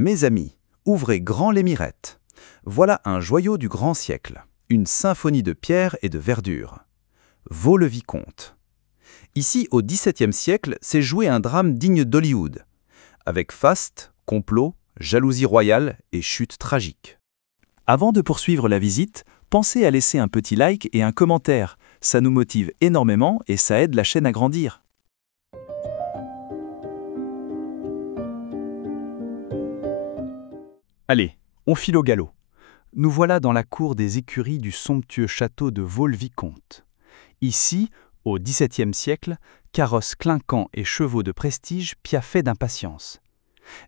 Mes amis, ouvrez grand les mirettes. Voilà un joyau du grand siècle, une symphonie de pierre et de verdure. Vaux-le-Vicomte. Ici, au XVIIe siècle, s'est joué un drame digne d'Hollywood, avec faste, complot, jalousie royale et chute tragique. Avant de poursuivre la visite, pensez à laisser un petit like et un commentaire. Ça nous motive énormément et ça aide la chaîne à grandir. Allez, on file au galop. Nous voilà dans la cour des écuries du somptueux château de Vaux-le-Vicomte. Ici, au XVIIe siècle, carrosses clinquants et chevaux de prestige piaffaient d'impatience.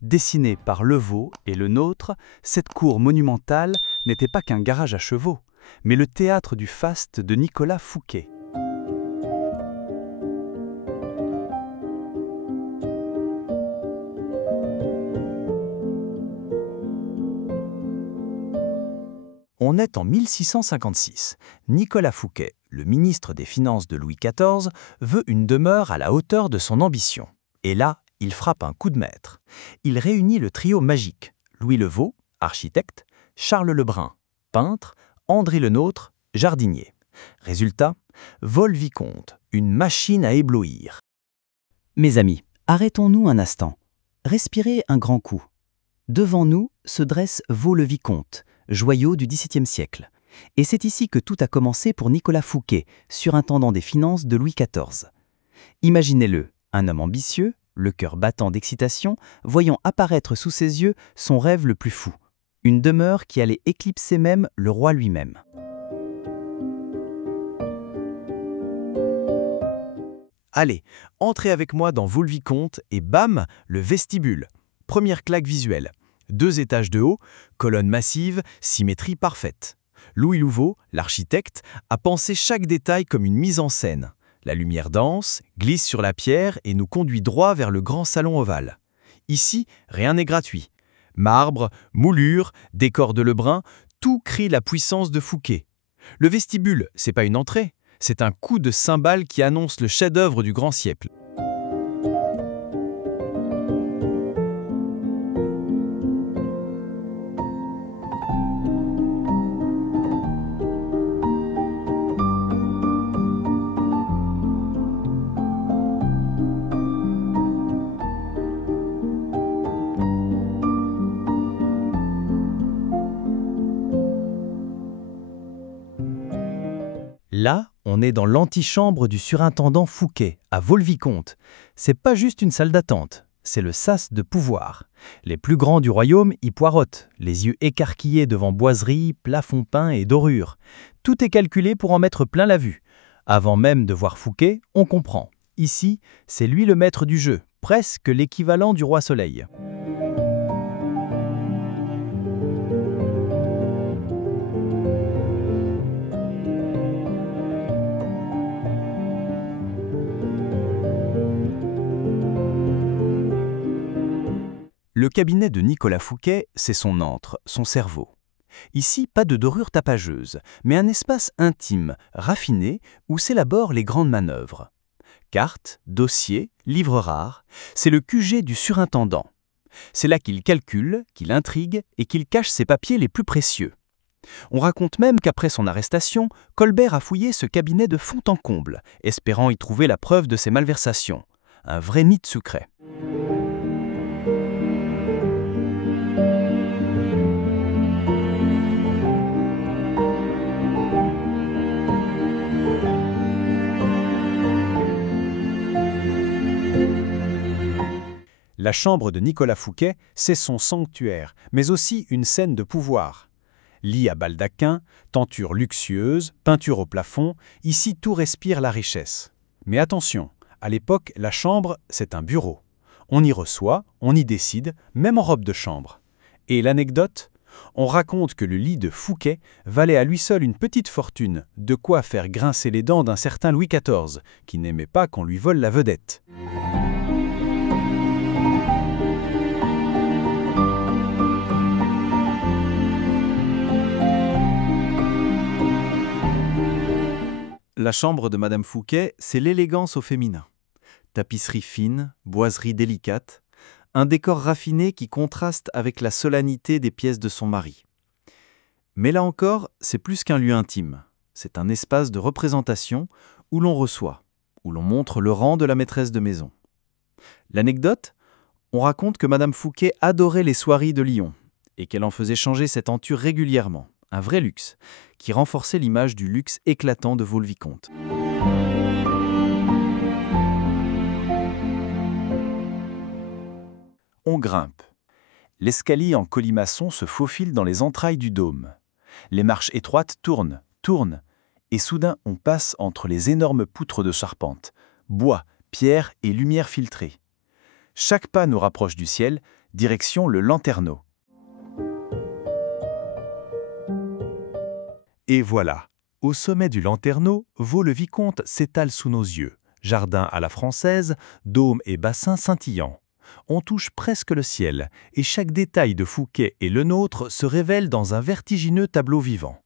Dessinée par Levaux et le nôtre, cette cour monumentale n'était pas qu'un garage à chevaux, mais le théâtre du faste de Nicolas Fouquet. On est en 1656. Nicolas Fouquet, le ministre des Finances de Louis XIV, veut une demeure à la hauteur de son ambition. Et là, il frappe un coup de maître. Il réunit le trio magique, Louis Levaux, architecte, Charles Lebrun, peintre, André Le Nôtre, jardinier. Résultat, Vaux-le-Vicomte, une machine à éblouir. Mes amis, arrêtons-nous un instant. Respirez un grand coup. Devant nous se dresse Vaux-le-Vicomte, joyau du XVIIe siècle. Et c'est ici que tout a commencé pour Nicolas Fouquet, surintendant des finances de Louis XIV. Imaginez-le, un homme ambitieux, le cœur battant d'excitation, voyant apparaître sous ses yeux son rêve le plus fou, une demeure qui allait éclipser même le roi lui-même. Allez, entrez avec moi dans Vaux-le-Vicomte et bam, le vestibule. Première claque visuelle. 2 étages de haut, colonnes massives, symétrie parfaite. Louis Levaux, l'architecte, a pensé chaque détail comme une mise en scène. La lumière danse, glisse sur la pierre et nous conduit droit vers le grand salon ovale. Ici, rien n'est gratuit. Marbre, moulure, décor de Lebrun, tout crie la puissance de Fouquet. Le vestibule, c'est pas une entrée, c'est un coup de cymbale qui annonce le chef-d'œuvre du grand siècle. Là, on est dans l'antichambre du surintendant Fouquet, à Vaux-le-Vicomte. C'est pas juste une salle d'attente, c'est le sas de pouvoir. Les plus grands du royaume y poirotent, les yeux écarquillés devant boiseries, plafonds peints et dorures. Tout est calculé pour en mettre plein la vue. Avant même de voir Fouquet, on comprend. Ici, c'est lui le maître du jeu, presque l'équivalent du roi Soleil. Le cabinet de Nicolas Fouquet, c'est son antre, son cerveau. Ici, pas de dorure tapageuse, mais un espace intime, raffiné, où s'élaborent les grandes manœuvres. Cartes, dossiers, livres rares, c'est le QG du surintendant. C'est là qu'il calcule, qu'il intrigue et qu'il cache ses papiers les plus précieux. On raconte même qu'après son arrestation, Colbert a fouillé ce cabinet de fond en comble, espérant y trouver la preuve de ses malversations. Un vrai nid de secret. La chambre de Nicolas Fouquet, c'est son sanctuaire, mais aussi une scène de pouvoir. Lit à baldaquin, tenture luxueuse, peinture au plafond, ici tout respire la richesse. Mais attention, à l'époque, la chambre, c'est un bureau. On y reçoit, on y décide, même en robe de chambre. Et l'anecdote ? On raconte que le lit de Fouquet valait à lui seul une petite fortune, de quoi faire grincer les dents d'un certain Louis XIV, qui n'aimait pas qu'on lui vole la vedette. La chambre de Madame Fouquet, c'est l'élégance au féminin. Tapisserie fine, boiserie délicate, un décor raffiné qui contraste avec la solennité des pièces de son mari. Mais là encore, c'est plus qu'un lieu intime. C'est un espace de représentation où l'on reçoit, où l'on montre le rang de la maîtresse de maison. L'anecdote, on raconte que Madame Fouquet adorait les soieries de Lyon et qu'elle en faisait changer ses tentures régulièrement, un vrai luxe, qui renforçait l'image du luxe éclatant de Vaux-le-Vicomte. On grimpe. L'escalier en colimaçon se faufile dans les entrailles du dôme. Les marches étroites tournent, et soudain on passe entre les énormes poutres de charpente, bois, pierre et lumière filtrée. Chaque pas nous rapproche du ciel, direction le Lanterneau. Et voilà, au sommet du Lanterneau, Vaux-le-Vicomte s'étale sous nos yeux. Jardin à la française, dôme et bassin scintillants. On touche presque le ciel, et chaque détail de Fouquet et le nôtre se révèle dans un vertigineux tableau vivant.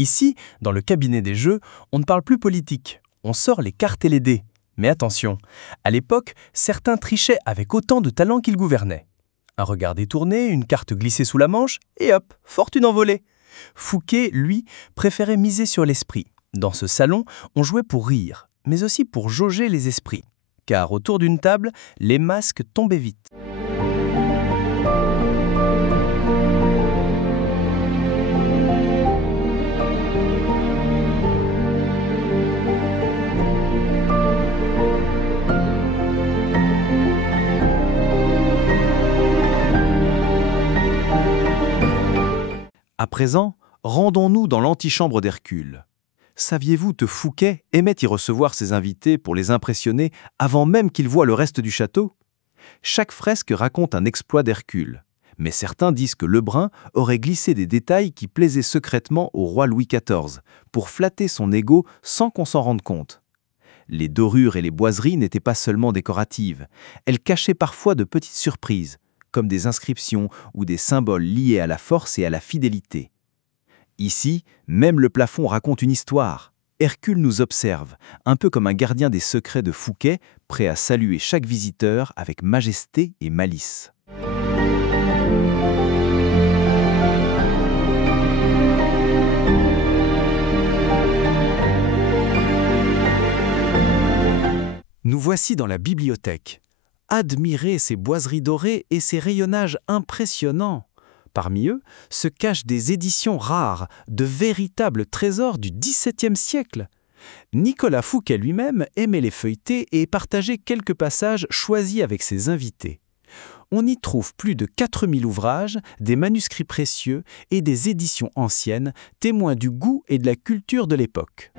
Ici, dans le cabinet des jeux, on ne parle plus politique. On sort les cartes et les dés. Mais attention, à l'époque, certains trichaient avec autant de talent qu'ils gouvernaient. Un regard détourné, une carte glissée sous la manche, et hop, fortune envolée. Fouquet, lui, préférait miser sur l'esprit. Dans ce salon, on jouait pour rire, mais aussi pour jauger les esprits. Car autour d'une table, les masques tombaient vite. À présent, rendons-nous dans l'antichambre d'Hercule. Saviez-vous que Fouquet aimait y recevoir ses invités pour les impressionner avant même qu'ils voient le reste du château? Chaque fresque raconte un exploit d'Hercule, mais certains disent que Lebrun aurait glissé des détails qui plaisaient secrètement au roi Louis XIV, pour flatter son ego sans qu'on s'en rende compte. Les dorures et les boiseries n'étaient pas seulement décoratives, elles cachaient parfois de petites surprises, comme des inscriptions ou des symboles liés à la force et à la fidélité. Ici, même le plafond raconte une histoire. Hercule nous observe, un peu comme un gardien des secrets de Fouquet, prêt à saluer chaque visiteur avec majesté et malice. Nous voici dans la bibliothèque. Admirez ces boiseries dorées et ces rayonnages impressionnants. Parmi eux se cachent des éditions rares, de véritables trésors du XVIIe siècle. Nicolas Fouquet lui-même aimait les feuilleter et partageait quelques passages choisis avec ses invités. On y trouve plus de 4000 ouvrages, des manuscrits précieux et des éditions anciennes, témoins du goût et de la culture de l'époque.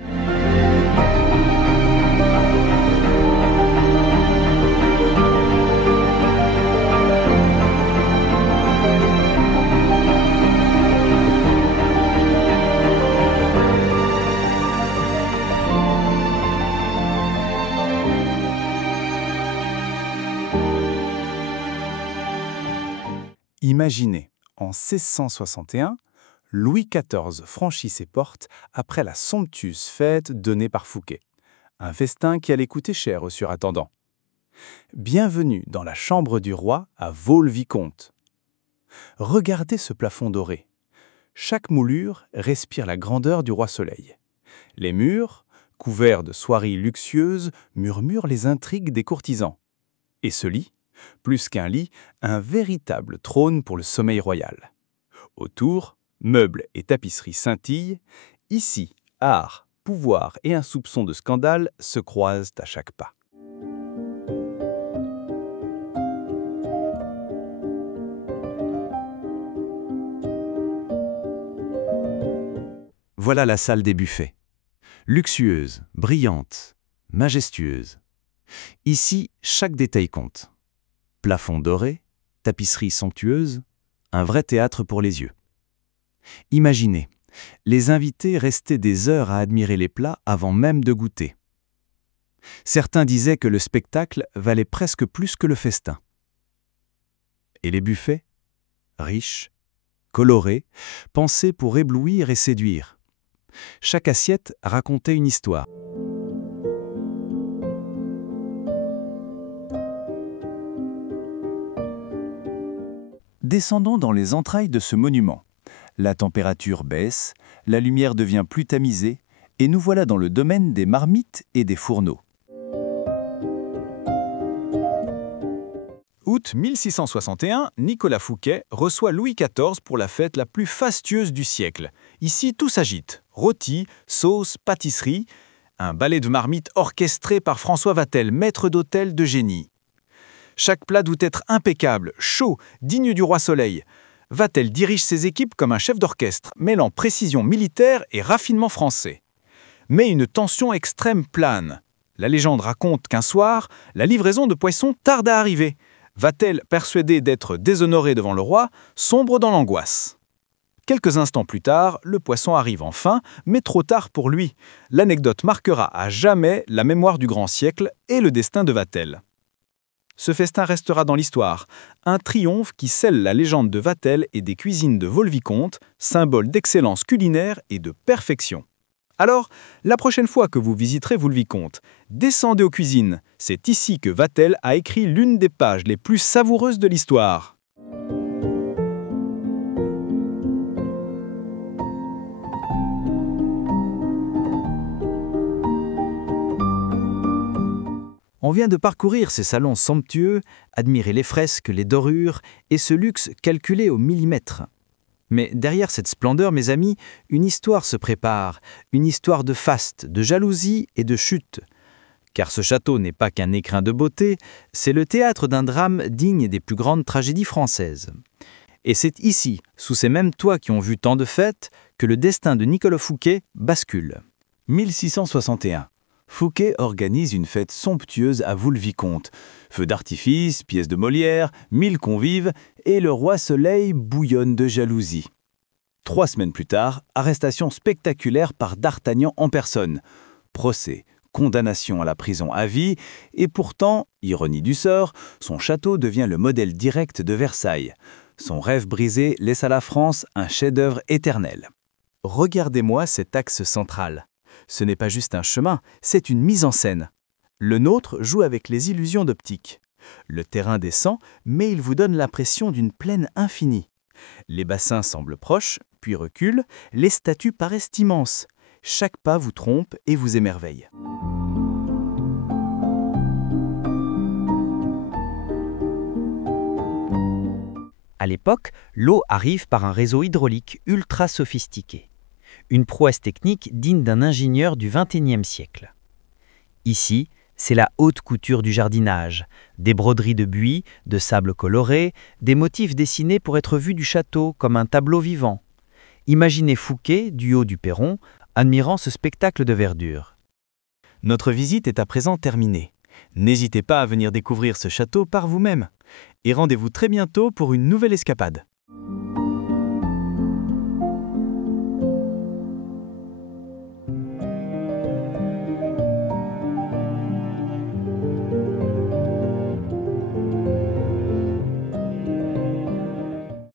Imaginez, en 1661, Louis XIV franchit ses portes après la somptueuse fête donnée par Fouquet. Un festin qui allait coûter cher aux surattendants. Bienvenue dans la chambre du roi à Vaux-le-Vicomte. Regardez ce plafond doré. Chaque moulure respire la grandeur du roi Soleil. Les murs, couverts de soieries luxueuses, murmurent les intrigues des courtisans. Et ce lit, plus qu'un lit, un véritable trône pour le sommeil royal. Autour, meubles et tapisseries scintillent. Ici, art, pouvoir et un soupçon de scandale se croisent à chaque pas. Voilà la salle des buffets. Luxueuse, brillante, majestueuse. Ici, chaque détail compte. Plafond doré, tapisserie somptueuse, un vrai théâtre pour les yeux. Imaginez, les invités restaient des heures à admirer les plats avant même de goûter. Certains disaient que le spectacle valait presque plus que le festin. Et les buffets? Riches, colorés, pensés pour éblouir et séduire. Chaque assiette racontait une histoire. Descendons dans les entrailles de ce monument. La température baisse, la lumière devient plus tamisée, et nous voilà dans le domaine des marmites et des fourneaux. Août 1661, Nicolas Fouquet reçoit Louis XIV pour la fête la plus fastueuse du siècle. Ici, tout s'agite. Rôtis, sauces, pâtisseries. Un ballet de marmites orchestré par François Vatel, maître d'hôtel de génie. Chaque plat doit être impeccable, chaud, digne du roi Soleil. Vatel dirige ses équipes comme un chef d'orchestre, mêlant précision militaire et raffinement français. Mais une tension extrême plane. La légende raconte qu'un soir, la livraison de poissons tarde à arriver. Vatel, persuadé d'être déshonoré devant le roi, sombre dans l'angoisse. Quelques instants plus tard, le poisson arrive enfin, mais trop tard pour lui. L'anecdote marquera à jamais la mémoire du grand siècle et le destin de Vatel. Ce festin restera dans l'histoire, un triomphe qui scelle la légende de Vatel et des cuisines de Vaux-le-Vicomte, symbole d'excellence culinaire et de perfection. Alors, la prochaine fois que vous visiterez Vaux-le-Vicomte, descendez aux cuisines. C'est ici que Vatel a écrit l'une des pages les plus savoureuses de l'histoire. On vient de parcourir ces salons somptueux, admirer les fresques, les dorures et ce luxe calculé au millimètre. Mais derrière cette splendeur, mes amis, une histoire se prépare, une histoire de faste, de jalousie et de chute. Car ce château n'est pas qu'un écrin de beauté, c'est le théâtre d'un drame digne des plus grandes tragédies françaises. Et c'est ici, sous ces mêmes toits qui ont vu tant de fêtes, que le destin de Nicolas Fouquet bascule. 1661. Fouquet organise une fête somptueuse à Vaux-le-Vicomte. Feux d'artifice, pièces de Molière, 1000 convives, et le roi Soleil bouillonne de jalousie. 3 semaines plus tard, arrestation spectaculaire par d'Artagnan en personne. Procès, condamnation à la prison à vie, et pourtant, ironie du sort, son château devient le modèle direct de Versailles. Son rêve brisé laisse à la France un chef-d'œuvre éternel. Regardez-moi cet axe central. Ce n'est pas juste un chemin, c'est une mise en scène. Le nôtre joue avec les illusions d'optique. Le terrain descend, mais il vous donne l'impression d'une plaine infinie. Les bassins semblent proches, puis reculent, les statues paraissent immenses. Chaque pas vous trompe et vous émerveille. À l'époque, l'eau arrive par un réseau hydraulique ultra sophistiqué. Une prouesse technique digne d'un ingénieur du XXIe siècle. Ici, c'est la haute couture du jardinage, des broderies de buis, de sable coloré, des motifs dessinés pour être vus du château comme un tableau vivant. Imaginez Fouquet, du haut du perron, admirant ce spectacle de verdure. Notre visite est à présent terminée. N'hésitez pas à venir découvrir ce château par vous-même. Et rendez-vous très bientôt pour une nouvelle escapade.